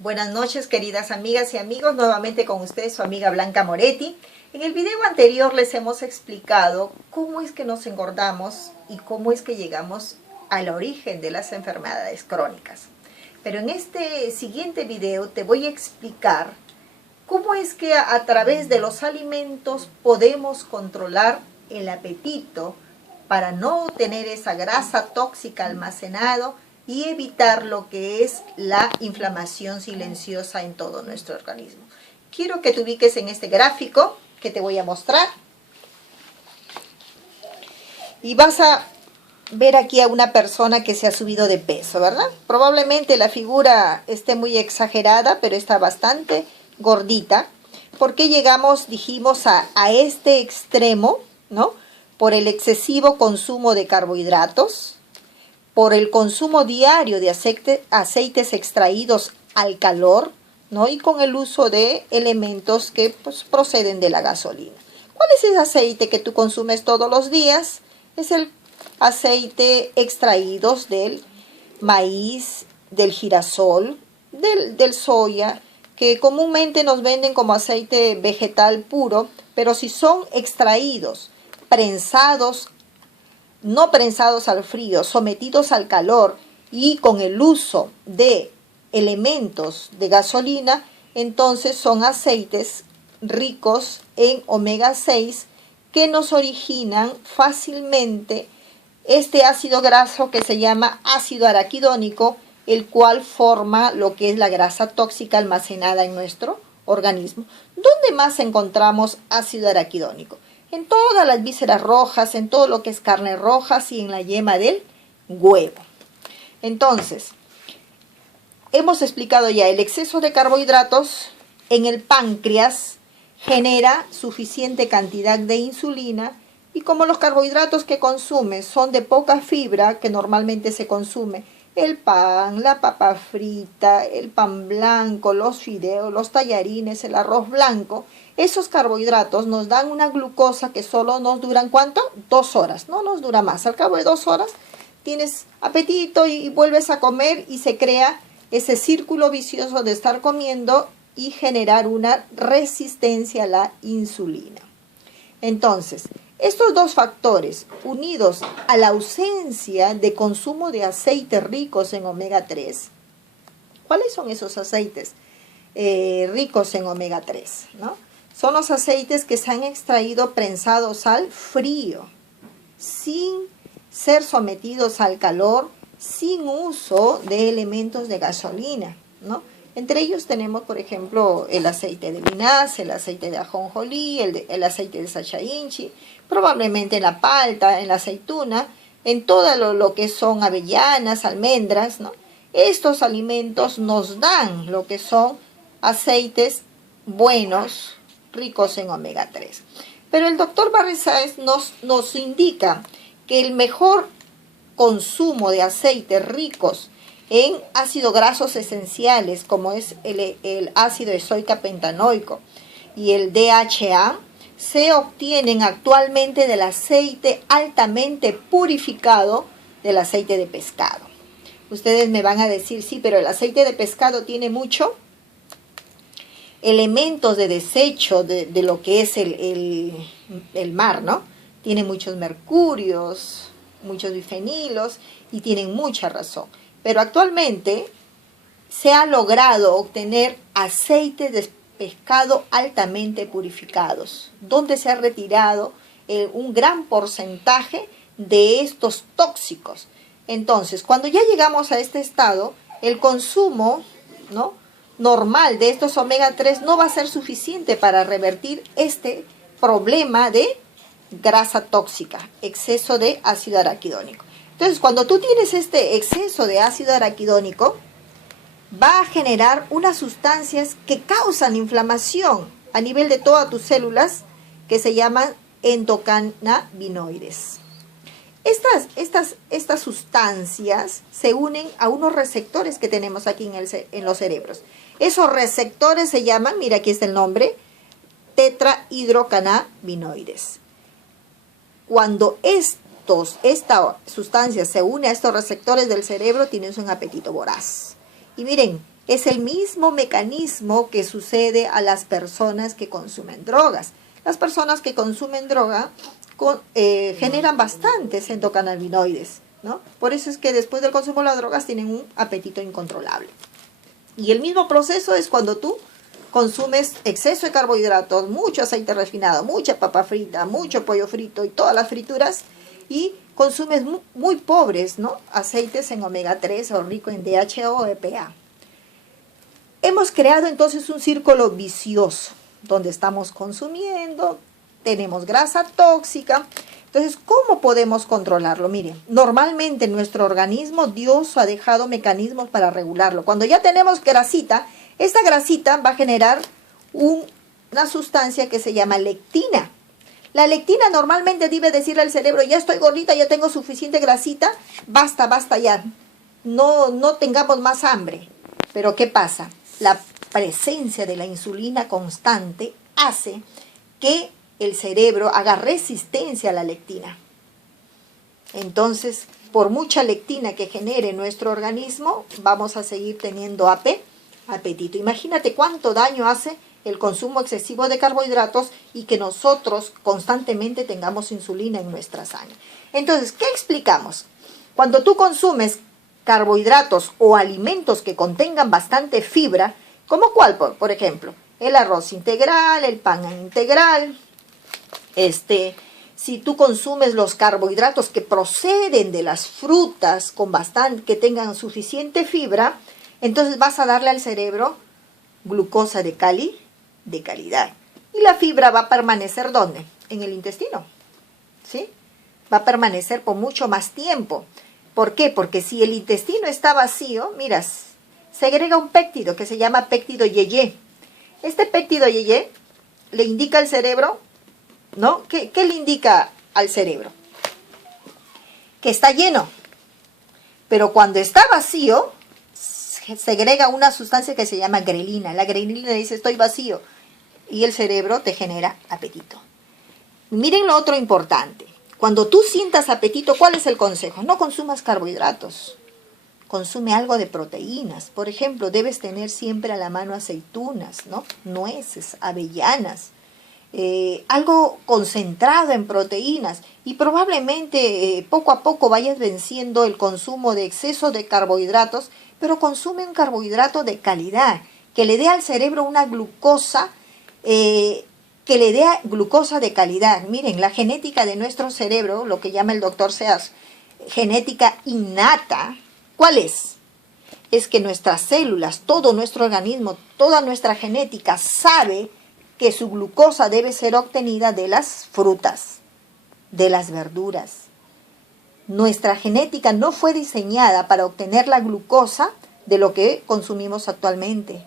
Buenas noches, queridas amigas y amigos, nuevamente con ustedes su amiga Blanca Moretti. En el video anterior les hemos explicado cómo es que nos engordamos y cómo es que llegamos al origen de las enfermedades crónicas. Pero en este siguiente video te voy a explicar cómo es que a través de los alimentos podemos controlar el apetito para no tener esa grasa tóxica almacenada y evitar lo que es la inflamación silenciosa en todo nuestro organismo. Quiero que te ubiques en este gráfico que te voy a mostrar. Y vas a ver aquí a una persona que se ha subido de peso, ¿verdad? Probablemente la figura esté muy exagerada, pero está bastante gordita. ¿Por qué llegamos, dijimos, a este extremo, ¿no? Por el excesivo consumo de carbohidratos, por el consumo diario de aceites extraídos al calor, ¿no? Y con el uso de elementos que proceden de la gasolina. ¿Cuál es ese aceite que tú consumes todos los días? Es el aceite extraídos del maíz, del girasol, del soya, que comúnmente nos venden como aceite vegetal puro, pero si son extraídos, prensados, no prensados al frío, sometidos al calor y con el uso de elementos de gasolina, entonces son aceites ricos en omega 6 que nos originan fácilmente este ácido graso que se llama ácido araquidónico, el cual forma lo que es la grasa tóxica almacenada en nuestro organismo. ¿Dónde más encontramos ácido araquidónico? En todas las vísceras rojas, en todo lo que es carne rojas y en la yema del huevo. Entonces, hemos explicado ya el exceso de carbohidratos en el páncreas genera suficiente cantidad de insulina y como los carbohidratos que consumes son de poca fibra, que normalmente se consume el pan, la papa frita, el pan blanco, los fideos, los tallarines, el arroz blanco, esos carbohidratos nos dan una glucosa que solo nos duran, ¿cuánto? 2 horas, no nos dura más. Al cabo de 2 horas tienes apetito y vuelves a comer y se crea ese círculo vicioso de estar comiendo y generar una resistencia a la insulina. Entonces, estos dos factores, unidos a la ausencia de consumo de aceites ricos en omega 3, ¿cuáles son esos aceites ricos en omega 3? ¿No? Son los aceites que se han extraído prensados al frío, sin ser sometidos al calor, sin uso de elementos de gasolina, ¿no? Entre ellos tenemos, por ejemplo, el aceite de linaza, el aceite de ajonjolí, el aceite de sacha inchi, probablemente en la palta, en la aceituna, en todo lo que son avellanas, almendras, ¿no? Estos alimentos nos dan lo que son aceites buenos, ricos en omega 3. Pero el doctor Barry Sáenz nos indica que el mejor consumo de aceites ricos en ácidos grasos esenciales, como es el ácido esoicapentanoico y el DHA, se obtienen actualmente del aceite altamente purificado del aceite de pescado. Ustedes me van a decir, sí, pero el aceite de pescado tiene mucho elementos de desecho de lo que es el mar, ¿no? Tiene muchos mercurios, muchos bifenilos y tienen mucha razón. Pero actualmente se ha logrado obtener aceites de pescado altamente purificados, donde se ha retirado un gran porcentaje de estos tóxicos. Entonces, cuando ya llegamos a este estado, el consumo, ¿no?, normal de estos omega 3 no va a ser suficiente para revertir este problema de grasa tóxica, exceso de ácido araquidónico. Entonces, cuando tú tienes este exceso de ácido araquidónico, va a generar unas sustancias que causan inflamación a nivel de todas tus células, que se llaman endocannabinoides. Estas sustancias se unen a unos receptores que tenemos aquí en los cerebros. Esos receptores se llaman, mira aquí está el nombre, tetrahidrocannabinoides. Cuando esta sustancia se une a estos receptores del cerebro, tienes un apetito voraz. Y miren, Es el mismo mecanismo que sucede a las personas que consumen drogas. Las personas que consumen droga generan bastantes endocannabinoides, ¿no? Por eso es que después del consumo de las drogas tienen un apetito incontrolable. Y el mismo proceso es cuando tú consumes exceso de carbohidratos, mucho aceite refinado, mucha papa frita, mucho pollo frito y todas las frituras, y consumes muy pobres, ¿no?, aceites en omega 3 o rico en DHA o EPA. Hemos creado entonces un círculo vicioso, donde estamos consumiendo, tenemos grasa tóxica. Entonces, ¿cómo podemos controlarlo? Miren, normalmente en nuestro organismo Dios ha dejado mecanismos para regularlo. Cuando ya tenemos grasita, esta grasita va a generar una sustancia que se llama lectina. La lectina normalmente debe decirle al cerebro, ya estoy gordita, ya tengo suficiente grasita, basta, basta ya, no tengamos más hambre. Pero ¿qué pasa? La presencia de la insulina constante hace que el cerebro haga resistencia a la lectina. Entonces, por mucha lectina que genere nuestro organismo, vamos a seguir teniendo apetito. Imagínate cuánto daño hace el consumo excesivo de carbohidratos y que nosotros constantemente tengamos insulina en nuestra sangre. Entonces, ¿qué explicamos? Cuando tú consumes carbohidratos o alimentos que contengan bastante fibra, ¿como cuál? Por ejemplo, el arroz integral, el pan integral. Si tú consumes los carbohidratos que proceden de las frutas que tengan suficiente fibra, entonces vas a darle al cerebro glucosa de calidad. Y la fibra va a permanecer ¿dónde? En el intestino, ¿sí? Va a permanecer por mucho más tiempo. ¿Por qué? Porque si el intestino está vacío, miras, segrega un péptido que se llama péptido IgG. Este péptido IgG le indica al cerebro, ¿no? ¿Qué le indica al cerebro? Que está lleno. Pero cuando está vacío, segrega una sustancia que se llama grelina. La grelina dice, estoy vacío. Y el cerebro te genera apetito. Miren lo otro importante. Cuando tú sientas apetito, ¿cuál es el consejo? No consumas carbohidratos. Consume algo de proteínas. Por ejemplo, debes tener siempre a la mano aceitunas, ¿no? Nueces, avellanas. Algo concentrado en proteínas. Y probablemente poco a poco vayas venciendo el consumo de exceso de carbohidratos, pero consume un carbohidrato de calidad, que le dé al cerebro una glucosa, de calidad. Miren, la genética de nuestro cerebro, lo que llama el doctor Sears, genética innata, ¿cuál es? Es que nuestras células, todo nuestro organismo, toda nuestra genética sabe que su glucosa debe ser obtenida de las frutas, de las verduras. Nuestra genética no fue diseñada para obtener la glucosa de lo que consumimos actualmente,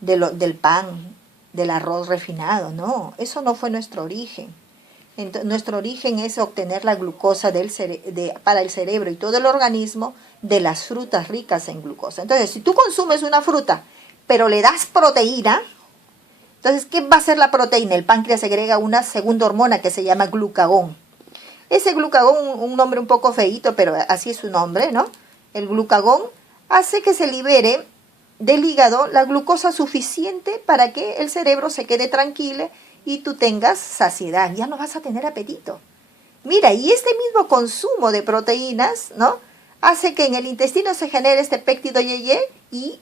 del pan, del arroz refinado. No, eso no fue nuestro origen. Nuestro origen es obtener la glucosa para el cerebro y todo el organismo de las frutas ricas en glucosa. Entonces, si tú consumes una fruta, pero le das proteína, entonces, ¿qué va a hacer la proteína? El páncreas segrega una segunda hormona que se llama glucagón. Ese glucagón, un nombre un poco feíto, pero así es su nombre, ¿no? El glucagón hace que se libere del hígado la glucosa suficiente para que el cerebro se quede tranquilo y tú tengas saciedad. Ya no vas a tener apetito. Mira, y este mismo consumo de proteínas, ¿no?, hace que en el intestino se genere este péptido IgG y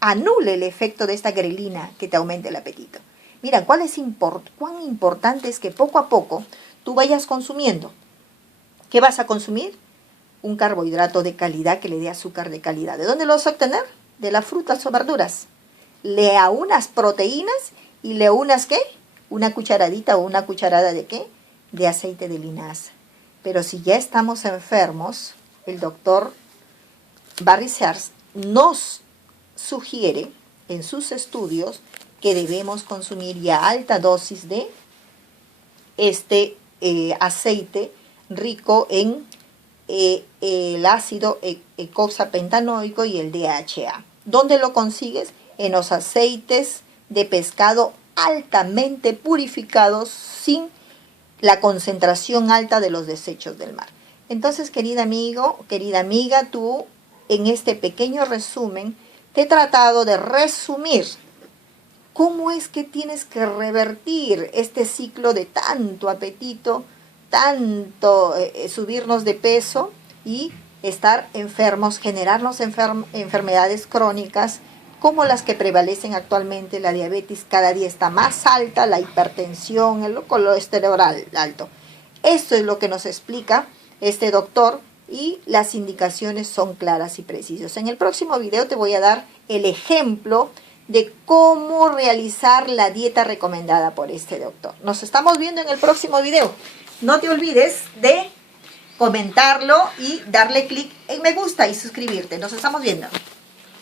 anule el efecto de esta grelina que te aumente el apetito. Mira, cuán importante es que poco a poco tú vayas consumiendo. ¿Qué vas a consumir? Un carbohidrato de calidad que le dé azúcar de calidad. ¿De dónde lo vas a obtener? De las frutas o verduras. Le aunas proteínas y le unas, ¿qué? Una cucharadita o una cucharada de ¿qué? De aceite de linaza. Pero si ya estamos enfermos, el doctor Barry Sears nos sugiere en sus estudios que debemos consumir ya alta dosis de aceite rico en el ácido eicosapentanoico y el DHA. ¿Dónde lo consigues? En los aceites de pescado altamente purificados sin la concentración alta de los desechos del mar. Entonces, querido amigo, querida amiga, tú en este pequeño resumen te he tratado de resumir cómo es que tienes que revertir este ciclo de tanto apetito, tanto subirnos de peso y estar enfermos, generarnos enfermedades crónicas como las que prevalecen actualmente. La diabetes cada día está más alta, la hipertensión, el colesterol alto. Esto es lo que nos explica este doctor y las indicaciones son claras y precisas. En el próximo video te voy a dar el ejemplo de cómo realizar la dieta recomendada por este doctor. Nos estamos viendo en el próximo video. No te olvides de comentarlo y darle clic en me gusta y suscribirte. Nos estamos viendo.